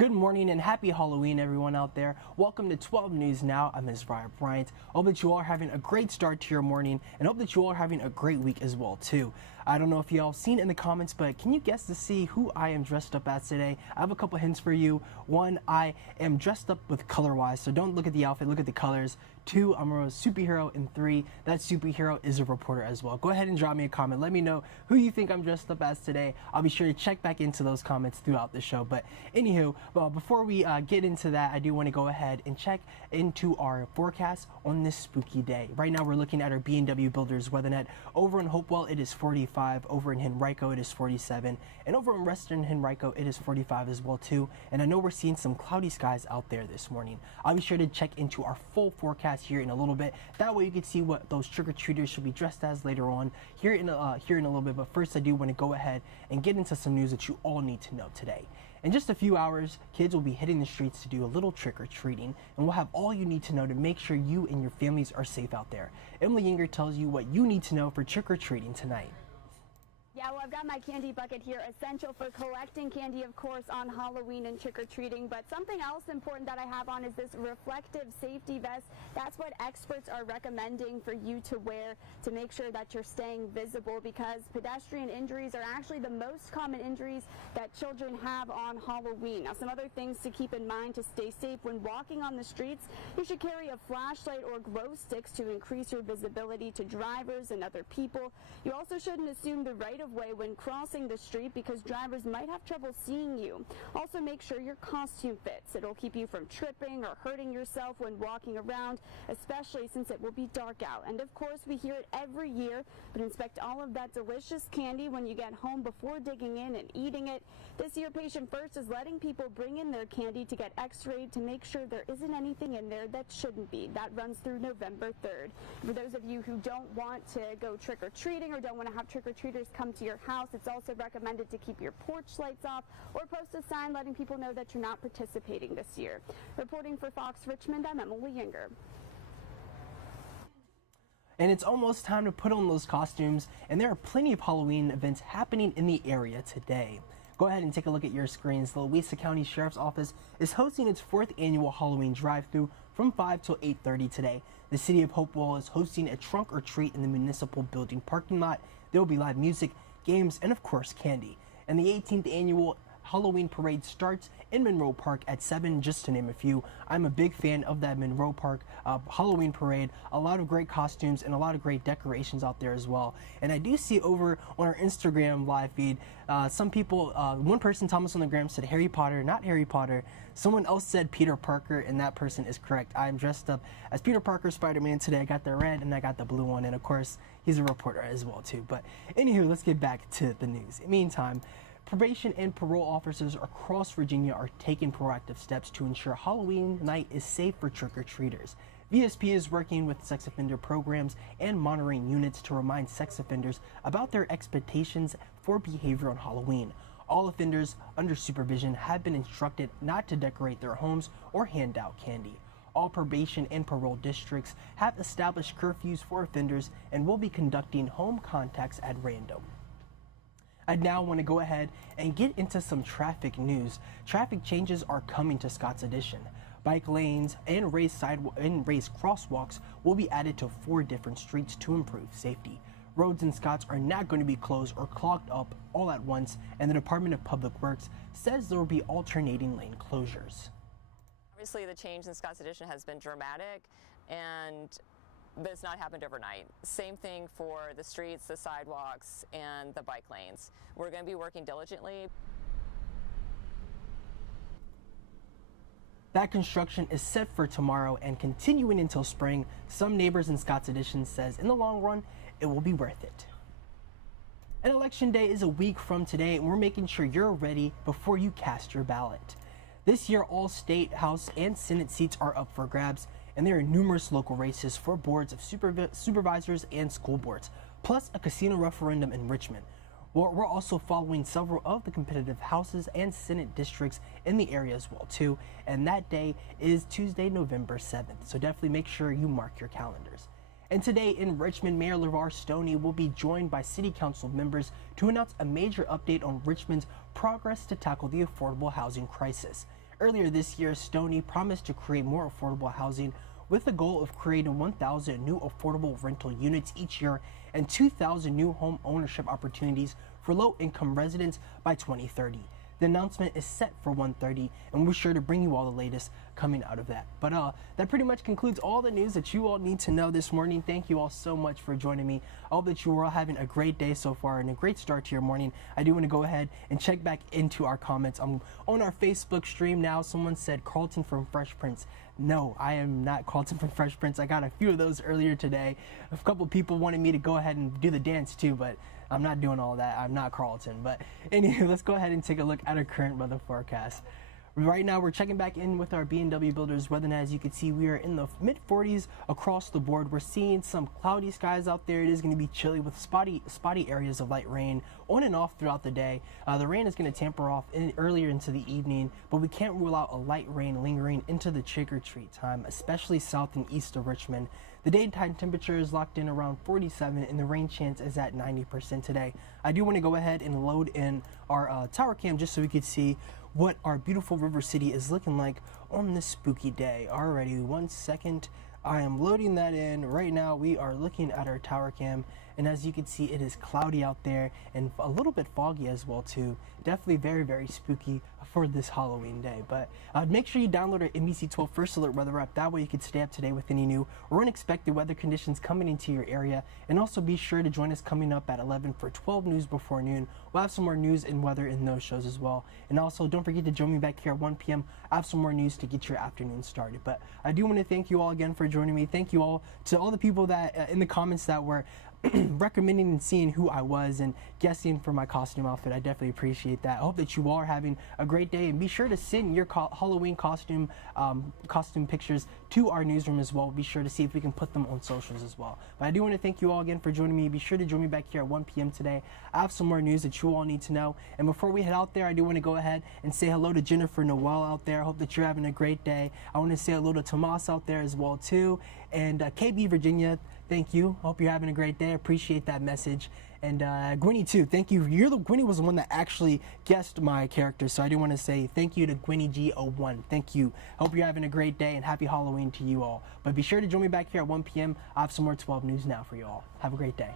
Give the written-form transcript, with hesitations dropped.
Good morning and happy Halloween, everyone out there. Welcome to 12 News Now. I'm Ms. Ryan Bryant. Hope that you all are having a great start to your morning and hope that you all are having a great week as well, too. I don't know if you all seen in the comments, but can you guess to see who I am dressed up as today? I have a couple hints for you. One, I am dressed up with color-wise, so don't look at the outfit, look at the colors. Two, I'm a superhero. And three, that superhero is a reporter as well. Go ahead and drop me a comment. Let me know who you think I'm dressed up as today. I'll be sure to check back into those comments throughout the show. But anywho, before we get into that, I do want to go ahead and check into our forecast on this spooky day. Right now, we're looking at our B&W Builders weather net. Over in Hopewell, it is 45. Over in Henrico, it is 47. And over in Western Henrico, it is 45 as well, too. And I know we're seeing some cloudy skies out there this morning. I'll be sure to check into our full forecast here in a little bit. That way you can see what those trick-or-treaters should be dressed as later on here in a little bit. But first, I do want to go ahead and get into some news that you all need to know today. In just a few hours, kids will be hitting the streets to do a little trick-or-treating, and we'll have all you need to know to make sure you and your families are safe out there. Emily Yinger tells you what you need to know for trick-or-treating tonight. Yeah, well, I've got my candy bucket here, essential for collecting candy, of course, on Halloween and trick-or-treating. But something else important that I have on is this reflective safety vest. That's what experts are recommending for you to wear to make sure that you're staying visible, because pedestrian injuries are actually the most common injuries that children have on Halloween. Now, some other things to keep in mind to stay safe when walking on the streets: you should carry a flashlight or glow sticks to increase your visibility to drivers and other people. You also shouldn't assume the right of way when crossing the street, because drivers might have trouble seeing you. Also, make sure your costume fits. It'll keep you from tripping or hurting yourself when walking around, especially since it will be dark out. And of course, we hear it every year, but inspect all of that delicious candy when you get home before digging in and eating it. This year, Patient First is letting people bring in their candy to get x-rayed to make sure there isn't anything in there that shouldn't be. That runs through November 3rd. For those of you who don't want to go trick-or-treating or don't want to have trick-or-treaters come to your house, it's also recommended to keep your porch lights off or post a sign letting people know that you're not participating this year. Reporting for Fox Richmond, I'm Emily Yinger. And it's almost time to put on those costumes, and there are plenty of Halloween events happening in the area today. Go ahead and take a look at your screens. The Louisa County Sheriff's Office is hosting its 4th annual Halloween drive-thru from 5 till 8:30 today. The City of Hopewell is hosting a trunk or treat in the municipal building parking lot. There will be live music, games, and of course candy. And the 18th annual Halloween parade starts in Monroe Park at 7, just to name a few. I'm a big fan of that Monroe Park Halloween parade. A lot of great costumes and a lot of great decorations out there as well. And I do see over on our Instagram live feed, some people, one person, Thomas on the gram, said Harry Potter, not Harry Potter. Someone else said Peter Parker, and that person is correct. I'm dressed up as Peter Parker Spider-Man today. I got the red and I got the blue one, and of course, he's a reporter as well too. But anywho, let's get back to the news. Meantime, probation and parole officers across Virginia are taking proactive steps to ensure Halloween night is safe for trick-or-treaters. VSP is working with sex offender programs and monitoring units to remind sex offenders about their expectations for behavior on Halloween. All offenders under supervision have been instructed not to decorate their homes or hand out candy. All probation and parole districts have established curfews for offenders and will be conducting home contacts at random. I now want to go ahead and get into some traffic news. Traffic changes are coming to Scotts Addition. Bike lanes and raised crosswalks will be added to 4 different streets to improve safety. Roads in Scotts are not going to be closed or clogged up all at once, and the Department of Public Works says there will be alternating lane closures. Obviously, the change in Scotts Addition has been dramatic, but it's not happened overnight. Same thing for the streets, the sidewalks, and the bike lanes. We're going to be working diligently. That construction is set for tomorrow and continuing until spring. Some neighbors in Scotts Addition says in the long run, it will be worth it. And Election Day is a week from today, and we're making sure you're ready before you cast your ballot. This year, all state, house, and Senate seats are up for grabs, and there are numerous local races for boards of supervisors and school boards, plus a casino referendum in Richmond. We're also following several of the competitive houses and Senate districts in the area as well too, and that day is Tuesday, November 7th, so definitely make sure you mark your calendars. And today in Richmond, Mayor LeVar Stoney will be joined by City Council members to announce a major update on Richmond's progress to tackle the affordable housing crisis. Earlier this year, Stoney promised to create more affordable housing with the goal of creating 1,000 new affordable rental units each year and 2,000 new home ownership opportunities for low-income residents by 2030. The announcement is set for 1:30, and we're sure to bring you all the latest coming out of that. But that pretty much concludes all the news that you all need to know this morning. Thank you all so much for joining me. I hope that you are all having a great day so far and a great start to your morning. I do want to go ahead and check back into our comments. I'm on our Facebook stream now. Someone said Carlton from Fresh Prince. No, I am not Carlton from Fresh Prince. I got a few of those earlier today. A couple people wanted me to go ahead and do the dance too, but I'm not doing all that. I'm not Carlton. But anyway, let's go ahead and take a look at our current weather forecast. Right now, we're checking back in with our B&W Builders weather, and as you can see, we are in the mid-40s across the board. We're seeing some cloudy skies out there. It is going to be chilly with spotty areas of light rain on and off throughout the day. The rain is going to tamper off earlier into the evening, but we can't rule out a light rain lingering into the trick-or-treat time, especially south and east of Richmond. The daytime temperature is locked in around 47, and the rain chance is at 90% today. I do want to go ahead and load in our tower cam just so we could see what our beautiful River City is looking like on this spooky day. Alrighty, 1 second. I am loading that in. Right now we are looking at our tower cam, and as you can see, it is cloudy out there and a little bit foggy as well too. Definitely very, very spooky for this Halloween day. But make sure you download our NBC 12 First Alert weather app. That way you can stay up to date with any new or unexpected weather conditions coming into your area. And also be sure to join us coming up at 11 for 12 News Before Noon. We'll have some more news and weather in those shows as well. And also don't forget to join me back here at 1 p.m. I have some more news to get your afternoon started. But I do want to thank you all again for joining me. Thank you all to all the people that in the comments that were recommending and seeing who I was and guessing for my costume outfit. I definitely appreciate that. I hope that you all are having a great day, and be sure to send your Halloween costume pictures to our newsroom as well. Be sure to see if we can put them on socials as well. But I do want to thank you all again for joining me. Be sure to join me back here at 1 p.m. today. I have some more news that you all need to know. And before we head out there, I do want to go ahead and say hello to Jennifer Noel out there. I hope that you're having a great day. I want to say hello to Tomas out there as well too. And KB Virginia, thank you. Hope you're having a great day. I appreciate that message. And Gwynny too, thank you. Gwynny was the one that actually guessed my character, so I do want to say thank you to Gwynny G01. Thank you. Hope you're having a great day and happy Halloween to you all. But be sure to join me back here at 1 p.m. I have some more 12 News Now for you all. Have a great day.